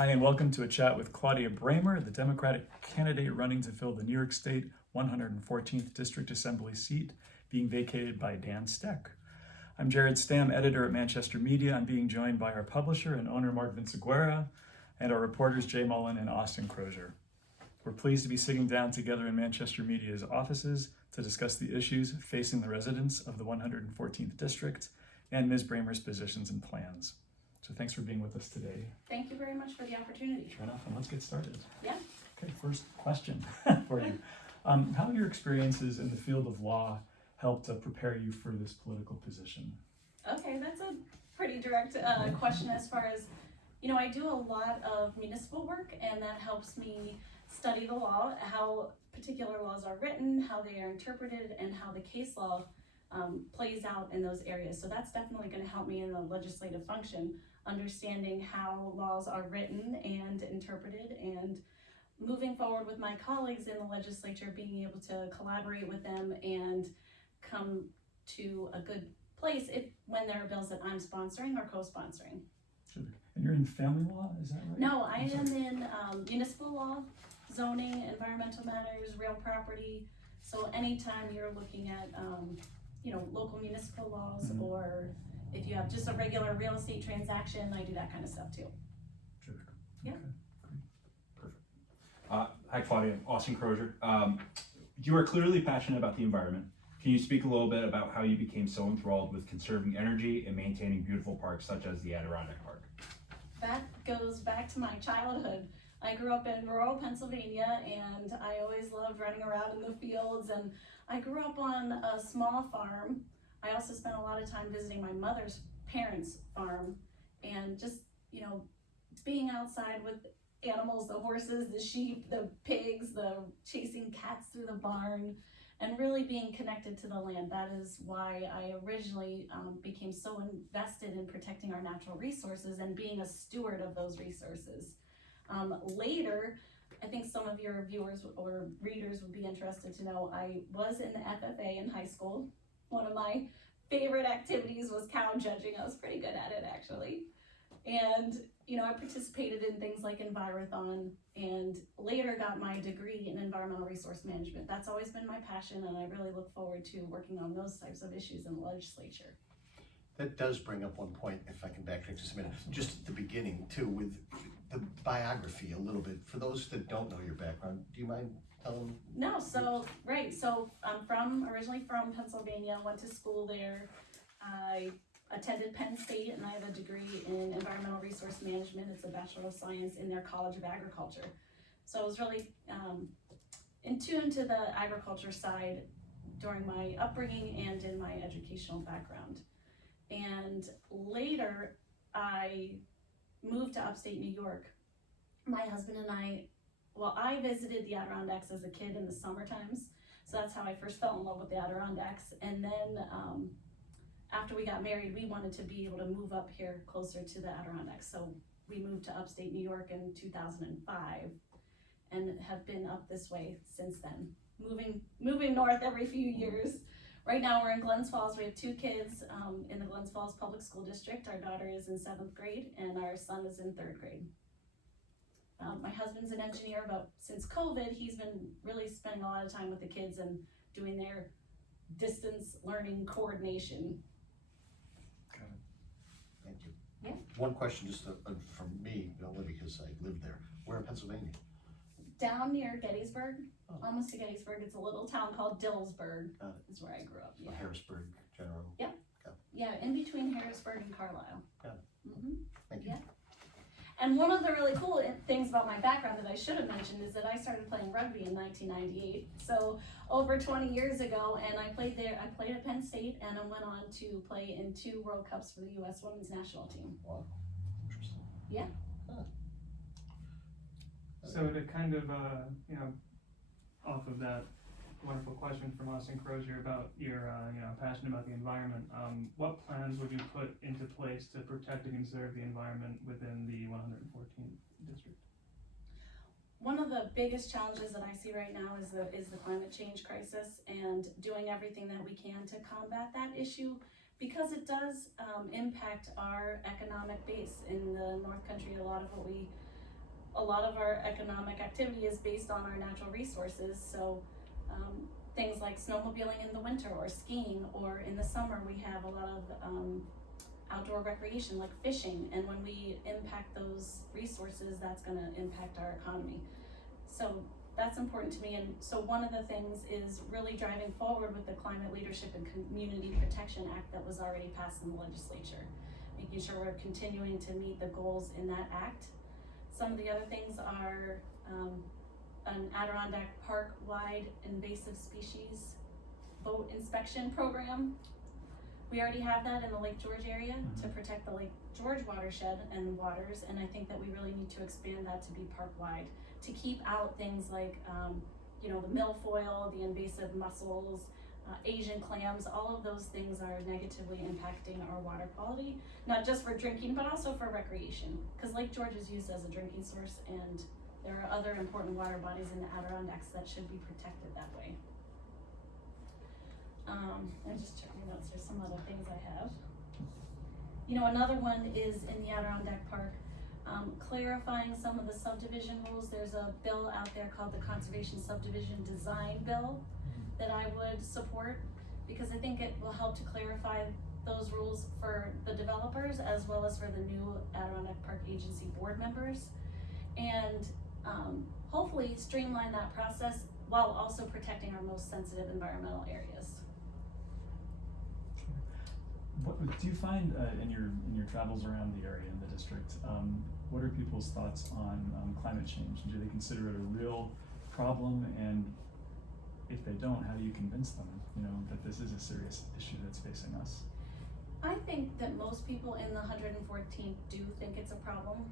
Hi, and welcome to a chat with Claudia Braymer, the Democratic candidate running to fill the New York State 114th District Assembly seat, being vacated by Dan Steck. I'm Jared Stam, editor at Manchester Media. I'm being joined by our publisher and owner, Mark Vinciguerra, and our reporters, Jay Mullen and Austin Crozier. We're pleased to be sitting down together in Manchester Media's offices to discuss the issues facing the residents of the 114th District and Ms. Braymer's positions and plans. So thanks for being with us today. Thank you very much for the opportunity. Sure enough, and let's get started. Yeah. Okay, first question for you. How have your experiences in the field of law helped to prepare you for this political position? Okay, that's a pretty direct question as far as, I do a lot of municipal work, and that helps me study the law, how particular laws are written, how they are interpreted, and how the case law plays out in those areas. So that's definitely going to help me in the legislative function, understanding how laws are written and interpreted, and moving forward with my colleagues in the legislature, being able to collaborate with them and come to a good place when there are bills that I'm sponsoring or co-sponsoring. Sure. And you're in family law, is that right? No, I am in municipal law, zoning, environmental matters, real property. So anytime you're looking at local municipal laws, or if you have just a regular real estate transaction, I do that kind of stuff too. Sure. Yeah. Okay. Great. Perfect. Hi, Claudia. Austin Crozier. You are clearly passionate about the environment. Can you speak a little bit about how you became so enthralled with conserving energy and maintaining beautiful parks such as the Adirondack Park? That goes back to my childhood. I grew up in rural Pennsylvania, and I always loved running around in the fields, and I grew up on a small farm. I also spent a lot of time visiting my mother's parents' farm, and just, being outside with animals, the horses, the sheep, the pigs, the chasing cats through the barn, and really being connected to the land. That is why I originally became so invested in protecting our natural resources and being a steward of those resources. Later, I think some of your viewers or readers would be interested to know I was in the FFA in high school. One of my favorite activities was cow judging. I was pretty good at it, actually. And, I participated in things like Envirothon, and later got my degree in environmental resource management. That's always been my passion, and I really look forward to working on those types of issues in the legislature. That does bring up one point, if I can backtrack just a minute, just at the beginning too, with the biography a little bit. For those that don't know your background, do you mind telling? No, so I'm originally from Pennsylvania, went to school there. I attended Penn State, and I have a degree in environmental resource management. It's a Bachelor of Science in their College of Agriculture. So I was really in tune to the agriculture side during my upbringing and in my educational background. And later, I moved to upstate New York. My husband and I visited the Adirondacks as a kid in the summer times. So that's how I first fell in love with the Adirondacks. And then after we got married, we wanted to be able to move up here closer to the Adirondacks. So we moved to upstate New York in 2005 and have been up this way since then, moving north every few years. Right now we're in Glens Falls. We have two kids in the Glens Falls Public School District. Our daughter is in 7th grade and our son is in 3rd grade. My husband's an engineer, but since COVID, he's been really spending a lot of time with the kids and doing their distance learning coordination. Got it. Thank you. Yeah. One question just from me, only because I lived there. Where in Pennsylvania? Down near Gettysburg, Oh. almost to Gettysburg. It's a little town called Dillsburg. Got it. Is where I grew up. So Harrisburg, General. Yeah, in between Harrisburg and Carlisle. Got Mm-hmm. Thank you. Yeah. And one of the really cool things about my background that I should have mentioned is that I started playing rugby in 1998. So over 20 years ago, and I played there. I played at Penn State, and I went on to play in 2 World Cups for the U.S. Women's National Team. Wow. Interesting. Yeah. Huh. So to kind of, off of that wonderful question from Austin Crozier about your, passion about the environment, what plans would you put into place to protect and conserve the environment within the 114th district? One of the biggest challenges that I see right now is the climate change crisis, and doing everything that we can to combat that issue, because it does impact our economic base in the North Country. A lot of what we a lot of our economic activity is based on our natural resources, so things like snowmobiling in the winter or skiing, or in the summer we have a lot of outdoor recreation like fishing, and when we impact those resources, that's going to impact our economy. So that's important to me, and so one of the things is really driving forward with the Climate Leadership and Community Protection Act that was already passed in the legislature, making sure we're continuing to meet the goals in that act. Some of the other things are an Adirondack Park-wide invasive species boat inspection program. We already have that in the Lake George area to protect the Lake George watershed and waters, and I think that we really need to expand that to be park-wide, to keep out things like, the milfoil, the invasive mussels, Asian clams. All of those things are negatively impacting our water quality, not just for drinking, but also for recreation, because Lake George is used as a drinking source, and there are other important water bodies in the Adirondacks that should be protected that way. I'm just checking my notes. There's some other things I have. Another one is in the Adirondack Park, clarifying some of the subdivision rules. There's a bill out there called the Conservation Subdivision Design Bill that I would support, because I think it will help to clarify those rules for the developers as well as for the new Adirondack Park Agency board members, and hopefully streamline that process while also protecting our most sensitive environmental areas. What do you find in your travels around the area in the district? What are people's thoughts on climate change? Do they consider it a real problem? And if they don't, how do you convince them, that this is a serious issue that's facing us? I think that most people in the 114th do think it's a problem.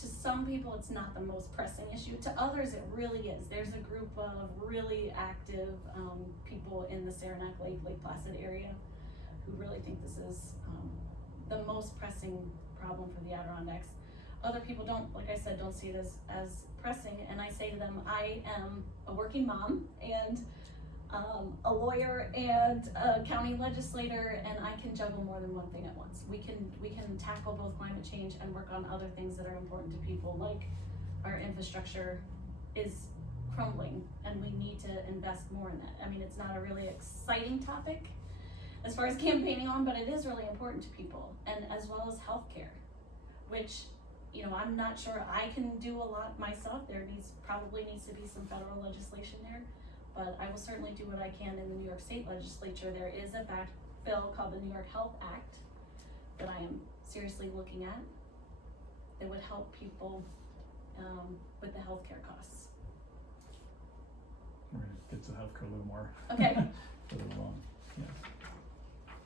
To some people, it's not the most pressing issue. To others, it really is. There's a group of really active people in the Saranac Lake Placid area who really think this is the most pressing problem for the Adirondacks. Other people don't, like I said, don't see it as pressing, and I say to them, I am a working mom and a lawyer and a county legislator, and I can juggle more than one thing at once. We can tackle both climate change and work on other things that are important to people, like our infrastructure is crumbling and we need to invest more in that. I mean, it's not a really exciting topic as far as campaigning on, but it is really important to people, and as well as healthcare, which, I'm not sure I can do a lot myself. There probably needs to be some federal legislation there, but I will certainly do what I can in the New York State legislature. There is a bill called the New York Health Act that I am seriously looking at that would help people with the healthcare costs. We're gonna get to healthcare a little more. Okay. Further along. Yeah.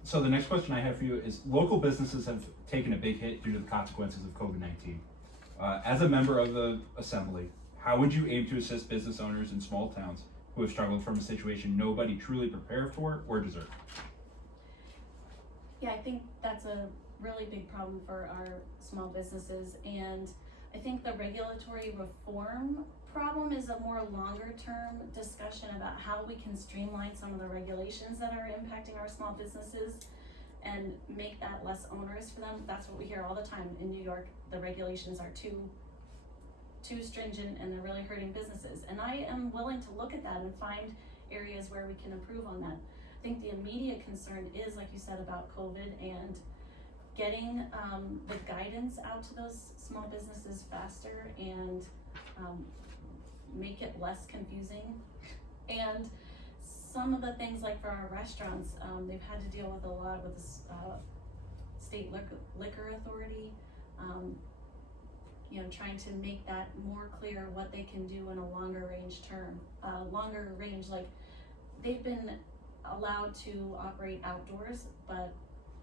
So the next question I have for you is, local businesses have taken a big hit due to the consequences of COVID-19. As a member of the Assembly, how would you aim to assist business owners in small towns who have struggled from a situation nobody truly prepared for or deserved? Yeah, I think that's a really big problem for our small businesses, and I think the regulatory reform problem is a more longer term discussion about how we can streamline some of the regulations that are impacting our small businesses and make that less onerous for them. That's what we hear all the time in New York. The regulations are too stringent and they're really hurting businesses. And I am willing to look at that and find areas where we can improve on that. I think the immediate concern is, like you said, about COVID and getting the guidance out to those small businesses faster and make it less confusing. And some of the things, like for our restaurants, they've had to deal with a lot with the state liquor authority, trying to make that more clear what they can do in a longer range, like they've been allowed to operate outdoors, but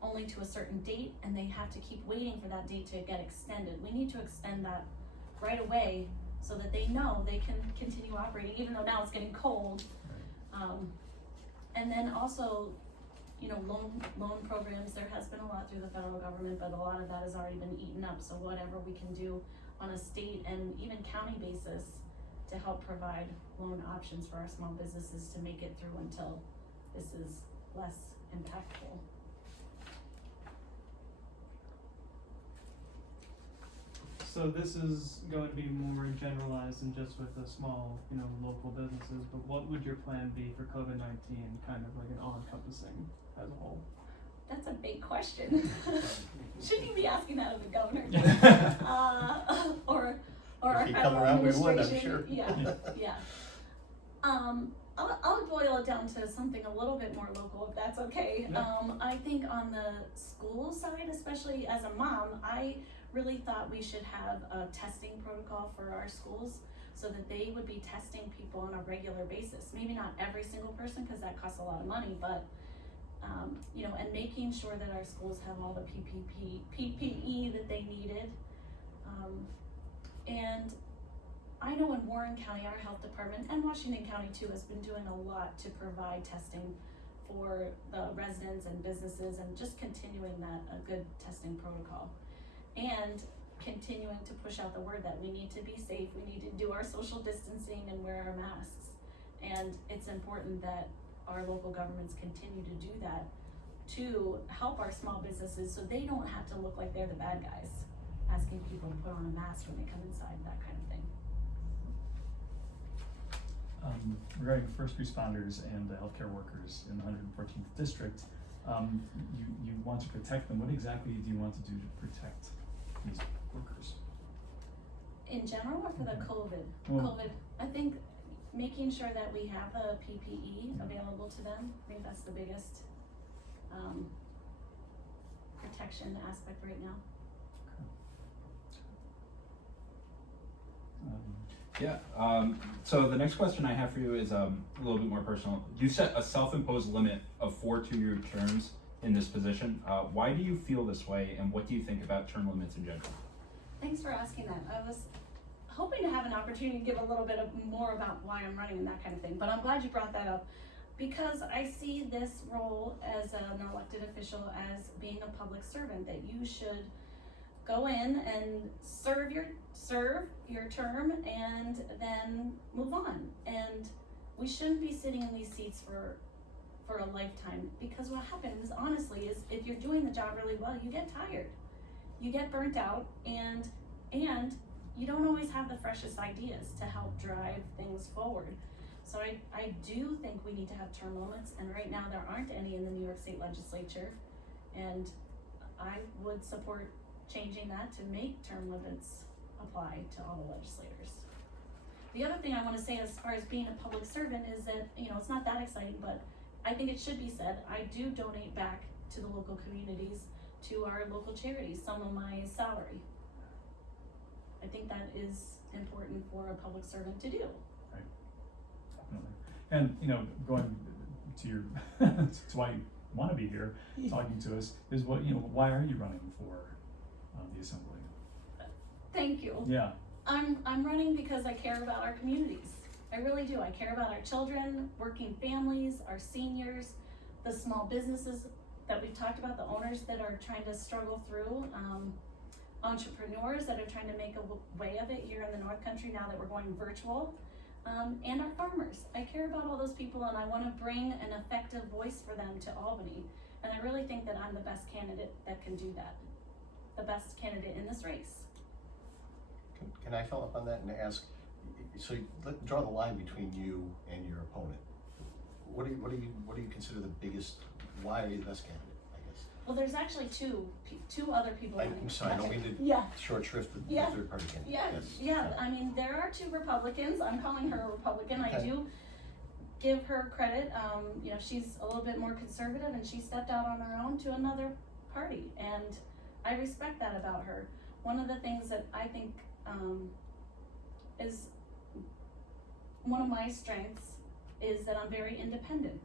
only to a certain date, and they have to keep waiting for that date to get extended. We need to extend that right away so that they know they can continue operating, even though now it's getting cold. And then also, loan programs. There has been a lot through the federal government, but a lot of that has already been eaten up. So whatever we can do on a state and even county basis to help provide loan options for our small businesses to make it through until this is less impactful. So So this is going to be more generalized than just with the small, local businesses, but what would your plan be for COVID-19, kind of like an all-encompassing as a whole? That's a big question. Shouldn't you be asking that of the governor? Or our If he'd come federal around, we would, I'm administration? sure. Yeah. I'll boil it down to something a little bit more local, if that's okay. Yeah. I think on the school side, especially as a mom, I really thought we should have a testing protocol for our schools so that they would be testing people on a regular basis. Maybe not every single person, because that costs a lot of money, but and making sure that our schools have all the PPE that they needed. And I know in Warren County, our health department, and Washington County too, has been doing a lot to provide testing for the residents and businesses, and just continuing a good testing protocol. And continuing to push out the word that we need to be safe, we need to do our social distancing and wear our masks. And it's important that our local governments continue to do that to help our small businesses so they don't have to look like they're the bad guys, asking people to put on a mask when they come inside, that kind of thing. Regarding first responders and the healthcare workers in the 114th district, you want to protect them. What exactly do you want to do to protect these workers? In general, or for the COVID? Well- COVID, I think making sure that we have the PPE available to them, I think that's the biggest protection aspect right now. So the next question I have for you is a little bit more personal. You set a self-imposed limit of 4 2-year terms in this position. Why do you feel this way, and what do you think about term limits in general? Thanks for asking that. I was hoping to have an opportunity to give a little bit more about why I'm running and that kind of thing, but I'm glad you brought that up, because I see this role as an elected official as being a public servant, that you should go in and serve your term and then move on. And we shouldn't be sitting in these seats for a lifetime, because what happens honestly is, if you're doing the job really well, you get tired, you get burnt out, and you don't always have the freshest ideas to help drive things forward. So I do think we need to have term limits, and right now there aren't any in the New York State Legislature, and I would support changing that to make term limits apply to all the legislators. The other thing I want to say as far as being a public servant is that, it's not that exciting, but I think it should be said, I do donate back to the local communities, to our local charities, some of my salary. I think that is important for a public servant to do. Right, definitely. And going to your to why you want to be here talking to us is why are you running for the assembly? Thank you. Yeah. I'm running because I care about our communities. I really do. I care about our children, working families, our seniors, the small businesses that we've talked about, the owners that are trying to struggle through, entrepreneurs that are trying to make a way of it here in the North Country now that we're going virtual, and our farmers. I care about all those people, and I want to bring an effective voice for them to Albany. And I really think that I'm the best candidate that can do that, the best candidate in this race. Can I follow up on that and ask, so draw the line between you and your opponent. What do you consider the biggest, why are you the best candidate, I guess? Well, there's actually two other people. I'm sorry, I don't mean to Yeah. short shrift the Yeah. third party candidate. Yeah, Yes. yeah. I mean, there are 2 Republicans. I'm calling her a Republican. I Okay. do give her credit. She's a little bit more conservative, and she stepped out on her own to another party, and I respect that about her. One of the things that I think is one of my strengths is that I'm very independent,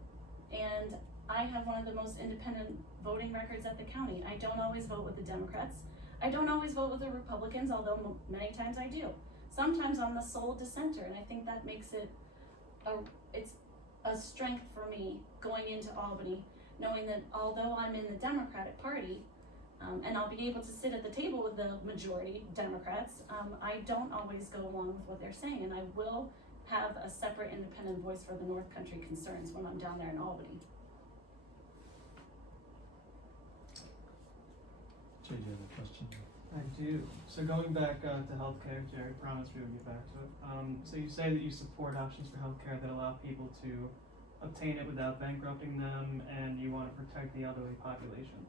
and I have one of the most independent voting records at the county. I don't always vote with the Democrats. I don't always vote with the Republicans, although many times I do. Sometimes I'm the sole dissenter, and I think that makes it it's a strength for me going into Albany, knowing that although I'm in the Democratic Party, and I'll be able to sit at the table with the majority Democrats, I don't always go along with what they're saying, and I will have a separate independent voice for the North Country concerns when I'm down there in Albany. Jay, do you have a question? I do. So going back to healthcare, Jerry promised we would get back to it. So you say that you support options for healthcare that allow people to obtain it without bankrupting them, and you want to protect the elderly population.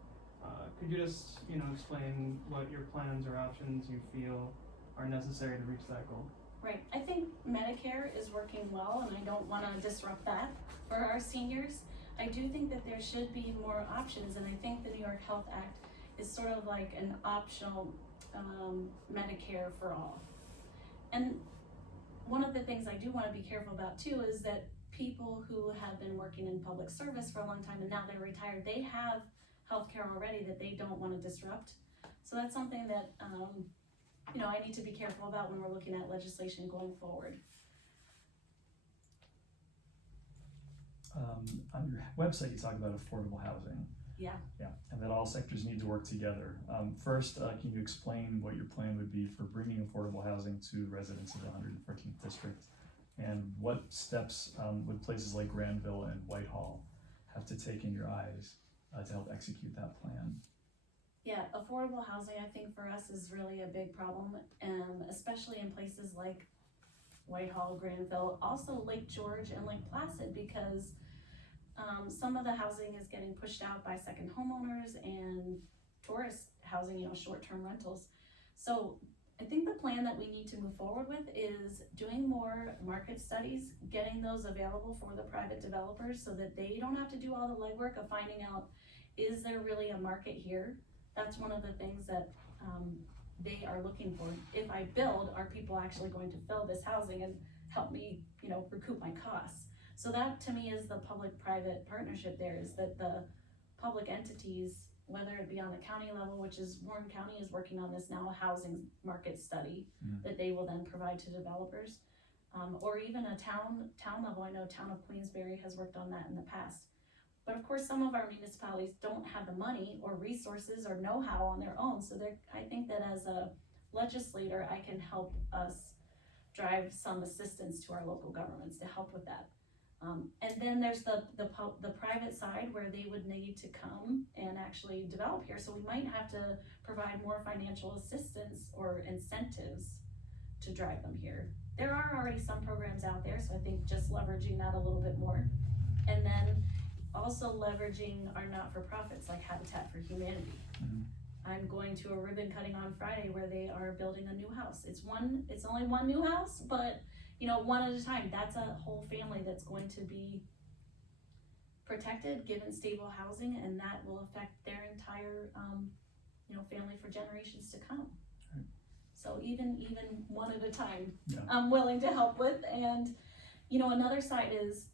Could you just, explain what your plans or options you feel are necessary to reach that goal? Right, I think Medicare is working well, and I don't wanna disrupt that for our seniors. I do think that there should be more options, and I think the New York Health Act is sort of like an optional, Medicare for all. And one of the things I do wanna be careful about too is that people who have been working in public service for a long time and now they're retired, they have healthcare already that they don't wanna disrupt. So that's something that, I need to be careful about when we're looking at legislation going forward. On your website, you talk about affordable housing. Yeah. Yeah, and that all sectors need to work together. First, can you explain what your plan would be for bringing affordable housing to residents of the 114th district? And what steps would places like Granville and Whitehall have to take in your eyes to help execute that plan? Yeah, affordable housing, I think for us is really a big problem, especially in places like Whitehall, Granville, also Lake George and Lake Placid, because some of the housing is getting pushed out by second homeowners and tourist housing, short-term rentals. So I think the plan that we need to move forward with is doing more market studies, getting those available for the private developers so that they don't have to do all the legwork of finding out, is there really a market here? That's one of the things that they are looking for. If I build, are people actually going to fill this housing and help me, recoup my costs? So that to me is the public-private partnership there, is that the public entities, whether it be on the county level, which is Warren County is working on this now, a housing market study that they will then provide to developers, or even a town level. I know Town of Queensbury has worked on that in the past. But of course, some of our municipalities don't have the money or resources or know-how on their own. So I think that as a legislator, I can help us drive some assistance to our local governments to help with that. And then there's the private side where they would need to come and actually develop here. So we might have to provide more financial assistance or incentives to drive them here. There are already some programs out there, so I think just leveraging that a little bit more. And then also leveraging our not-for-profits like Habitat for Humanity. I'm going to a ribbon cutting on Friday where they are building a new house. It's only one new house, but one at a time. That's a whole family that's going to be protected, given stable housing, and that will affect their entire, family for generations to come. Right. So even one at a time, Yeah. I'm willing to help with. And, another side is,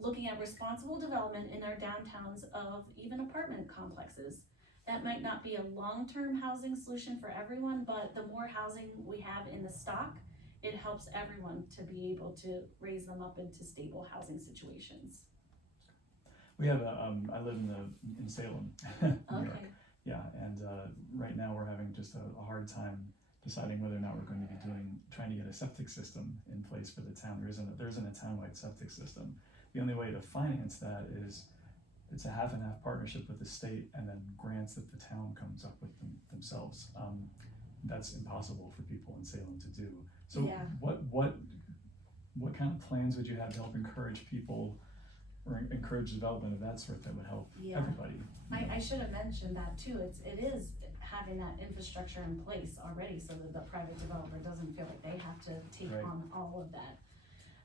looking at responsible development in our downtowns of even apartment complexes. That might not be a long-term housing solution for everyone, but the more housing we have in the stock, it helps everyone to be able to raise them up into stable housing situations. We have I live in Salem, New York. Okay. Yeah, and right now we're having just a hard time deciding whether or not we're going to be trying to get a septic system in place for the town. There isn't a town-wide septic system. The only way to finance that is it's a half and half partnership with the state and then grants that the town comes up with themselves. That's impossible for people in Salem to do. So Yeah. what kind of plans would you have to help encourage people or encourage development of that sort that would help everybody? I should have mentioned that too. It is having that infrastructure in place already so that the private developer doesn't feel like they have to take Right. on all of that.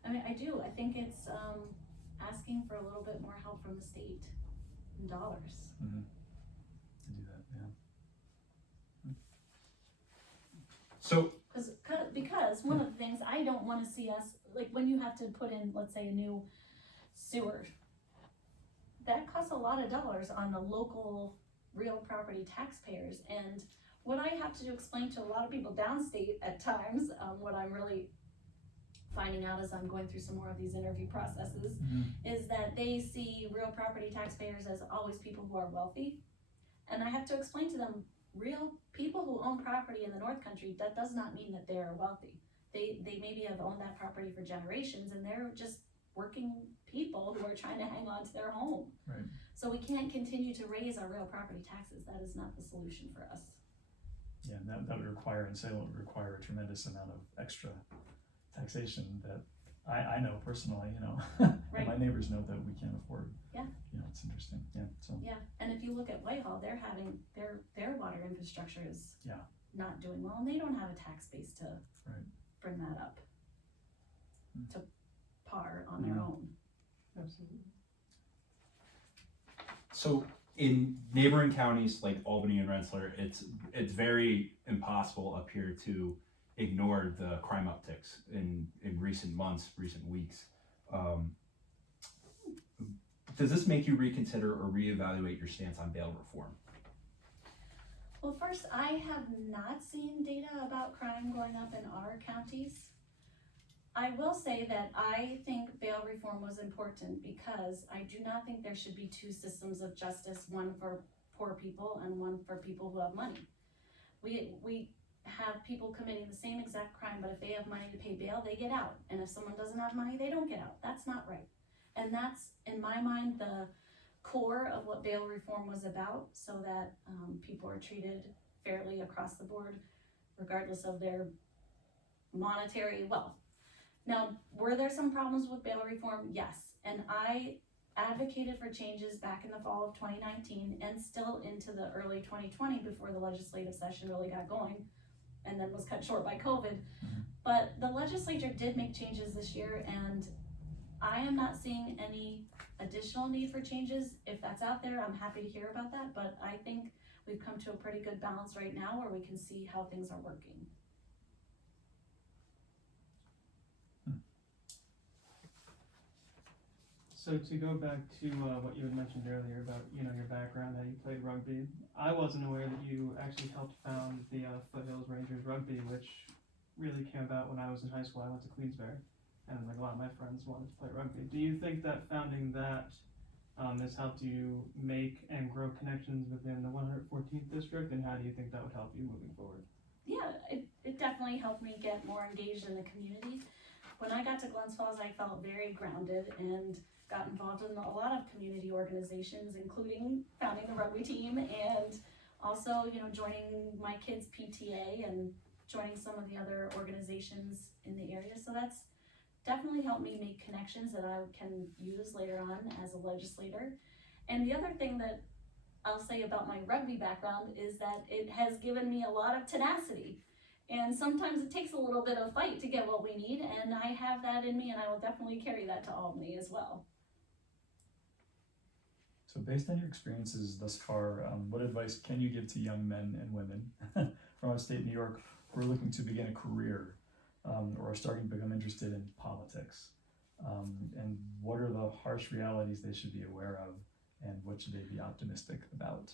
I mean, I think it's asking for a little bit more help from the state in dollars. Mm-hmm. To do that, yeah. So, Because one of the things I don't want to see us, like when you have to put in, let's say, a new sewer, that costs a lot of dollars on the local real property taxpayers. And what I have to explain to a lot of people downstate at times, what I'm really finding out as I'm going through some more of these interview processes, is that they see real property taxpayers as always people who are wealthy. And I have to explain to them, real people who own property in the North Country, that does not mean that they are wealthy. They maybe have owned that property for generations and they're just working people who are trying to hang on to their home. Right. So we can't continue to raise our real property taxes. That is not the solution for us. Yeah, and that would require, and Salem would require a tremendous amount of extra taxation that I know personally, you know, Right. and my neighbors know that we can't afford. Yeah. You know, it's interesting, yeah, so. Yeah, and if you look at Whitehall, they're having, their water infrastructure is Yeah. not doing well, and they don't have a tax base to Right. bring that up Mm. to par on their Mhm. own. Absolutely. So in neighboring counties like Albany and Rensselaer, it's very impossible up here to ignore the crime upticks in recent months, recent weeks. Does this make you reconsider or reevaluate your stance on bail reform? Well, first, I have not seen data about crime going up in our counties. I will say that I think bail reform was important because I do not think there should be two systems of justice, one for poor people and one for people who have money. We have people committing the same exact crime, but if they have money to pay bail, they get out. And if someone doesn't have money, they don't get out. That's not right. And that's, in my mind, the core of what bail reform was about, so that people are treated fairly across the board, regardless of their monetary wealth. Now, were there some problems with bail reform? Yes. And I advocated for changes back in the fall of 2019 and still into the early 2020 before the legislative session really got going and then was cut short by COVID. Mhm. But the legislature did make changes this year, and I am not seeing any additional need for changes. If that's out there, I'm happy to hear about that, but I think we've come to a pretty good balance right now where we can see how things are working. So to go back to what you had mentioned earlier about, you know, your background, how you played rugby, I wasn't aware that you actually helped found the Foothills Rangers Rugby, which really came about when I was in high school. I went to Queensbury, and like a lot of my friends wanted to play rugby. Do you think that founding that has helped you make and grow connections within the 114th district, and how do you think that would help you moving forward? Yeah, it definitely helped me get more engaged in the community. When I got to Glens Falls, I felt very grounded and got involved in a lot of community organizations, including founding the rugby team and also, you know, joining my kids' PTA and joining some of the other organizations in the area. So that's definitely helped me make connections that I can use later on as a legislator. And the other thing that I'll say about my rugby background is that it has given me a lot of tenacity. And sometimes it takes a little bit of fight to get what we need, and I have that in me, and I will definitely carry that to Albany as well. So based on your experiences thus far, what advice can you give to young men and women from upstate New York who are looking to begin a career or are starting to become interested in politics? And what are the harsh realities they should be aware of, and what should they be optimistic about?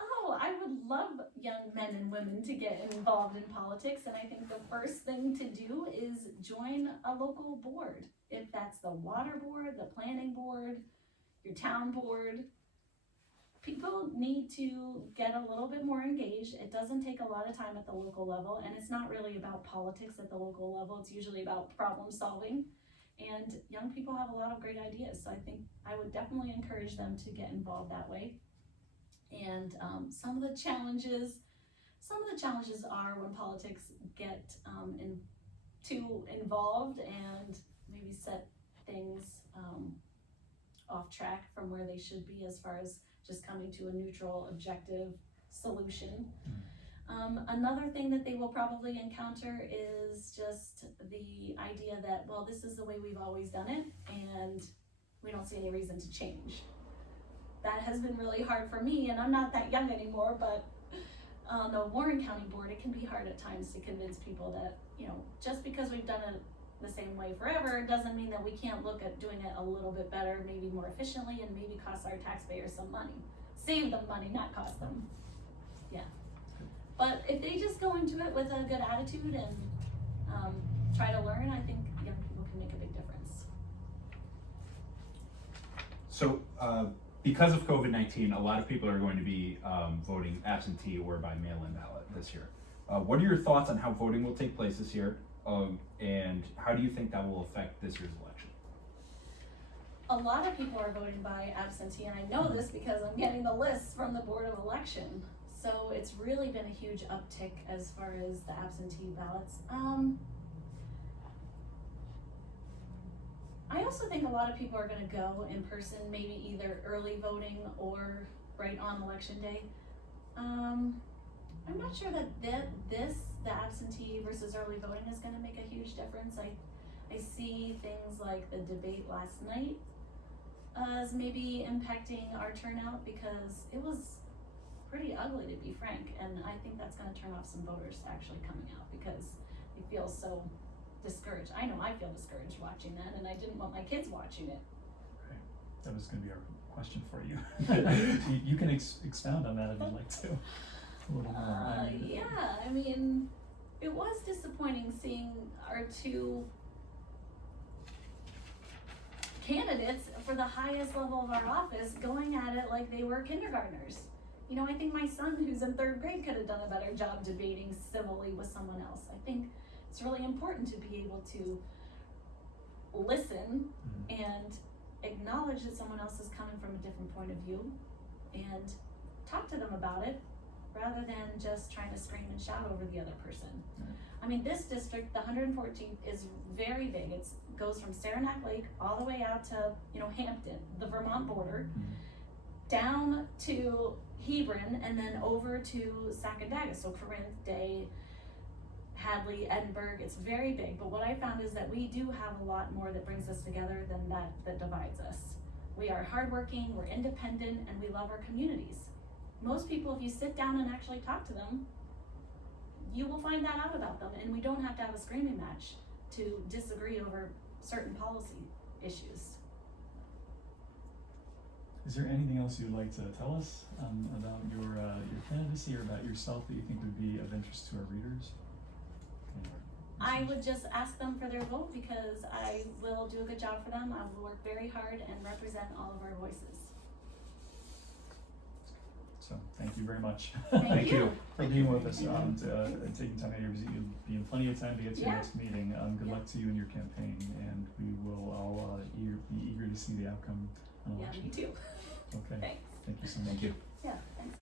Oh, I would love young men and women to get involved in politics, and I think the first thing to do is join a local board. If that's the water board, the planning board, your town board, people need to get a little bit more engaged. It doesn't take a lot of time at the local level, and it's not really about politics at the local level. It's usually about problem solving, and young people have a lot of great ideas, so I think I would definitely encourage them to get involved that way. And some of the challenges are when politics get too involved and maybe set things off track from where they should be as far as just coming to a neutral, objective solution. Another thing that they will probably encounter is just the idea that, well, this is the way we've always done it, and we don't see any reason to change. That has been really hard for me, and I'm not that young anymore, but on the Warren County Board, it can be hard at times to convince people that, you know, just because we've done it the same way forever doesn't mean that we can't look at doing it a little bit better, maybe more efficiently, and maybe cost our taxpayers some money. Save them money, not cost them. Yeah. But if they just go into it with a good attitude and try to learn, I think young people can make a big difference. So because of COVID-19, a lot of people are going to be voting absentee or by mail-in ballot this year. What are your thoughts on how voting will take place this year? And how do you think that will affect this year's election? A lot of people are voting by absentee, and I know this because I'm getting the lists from the Board of Election. So it's really been a huge uptick as far as the absentee ballots. I also think a lot of people are gonna go in person, maybe either early voting or right on election day. I'm not sure that the absentee versus early voting is gonna make a huge difference. I see things like the debate last night as maybe impacting our turnout because it was pretty ugly, to be frank, and I think that's gonna turn off some voters actually coming out because they feel so discouraged. I know I feel discouraged watching that, and I didn't want my kids watching it. Right. That was going to be our question for you. You can expound on that if you'd like to. A little more. Yeah, I mean, it was disappointing seeing our two candidates for the highest level of our office going at it like they were kindergartners. You know, I think my son, who's in 3rd grade, could have done a better job debating civilly with someone else. I think it's really important to be able to listen and acknowledge that someone else is coming from a different point of view and talk to them about it rather than just trying to scream and shout over the other person. I mean, this district, the 114th, is very big. It goes from Saranac Lake all the way out to, you know, Hampton, the Vermont border, down to Hebron, and then over to Sacandaga, so Corinth, Day, Hadley, Edinburgh. It's very big, but what I found is that we do have a lot more that brings us together than that divides us. We are hardworking, we're independent, and we love our communities. Most people, if you sit down and actually talk to them, you will find that out about them, and we don't have to have a screaming match to disagree over certain policy issues. Is there anything else you'd like to tell us about your candidacy or about yourself that you think would be of interest to our readers? I would just ask them for their vote because I will do a good job for them. I will work very hard and represent all of our voices. So thank you very much. Thank you. For being with us, taking time out of your visit. You'll be in plenty of time to get to your next meeting. Good luck to you in your campaign, and we will all be eager to see the outcome on Yeah, election. me too. Okay. Thanks. Thank you so much. Thank you. Yeah, thanks.